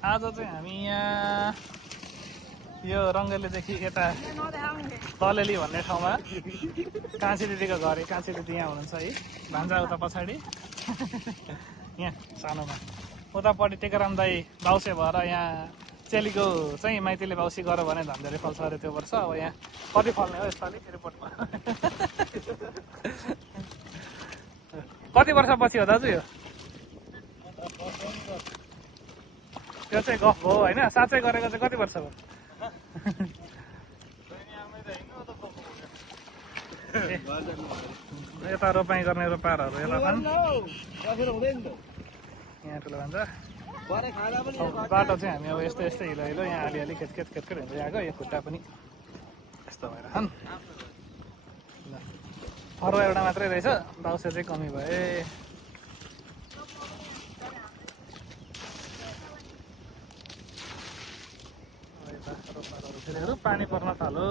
आज चाहिँ हामी यहाँ यो रङ्गलीदेखि यता तलेली भन्ने ठाउँमा कान्छी दिदीको घर, कान्छी दिदी यहाँ हुनुहुन्छ है, भान्जा उता पछाडि यहाँ सानोमा उतापट्टि टेकाराम दाई बाउसे भएर यहाँ चेलीको चाहिँ माइतीले बाउसी गऱ्यो भने धन धेरै फल्छ अरे त्यो वर्ष। अब यहाँ कति फल्ने हो यसपालि रिपोर्टमा कति वर्षपछि हो दाजु यो? त्यो चाहिँ गफ हो होइन, साँच्चै गरेको चाहिँ कति वर्ष भयो? यता रोपाइँ गर्ने रोपारहरू यता छन्, यहाँ ठुलो भन्छ बाटो चाहिँ हामी अब यस्तो यस्तै हिलो हिलो यहाँ अलिअलि खेतखेत हुँदै आएको। यो खुट्टा पनि यस्तो भएर छन्। फरुवा एउटा मात्रै रहेछ, बाउसे चाहिँ कमी भए। पानी पर्न थाल्यो।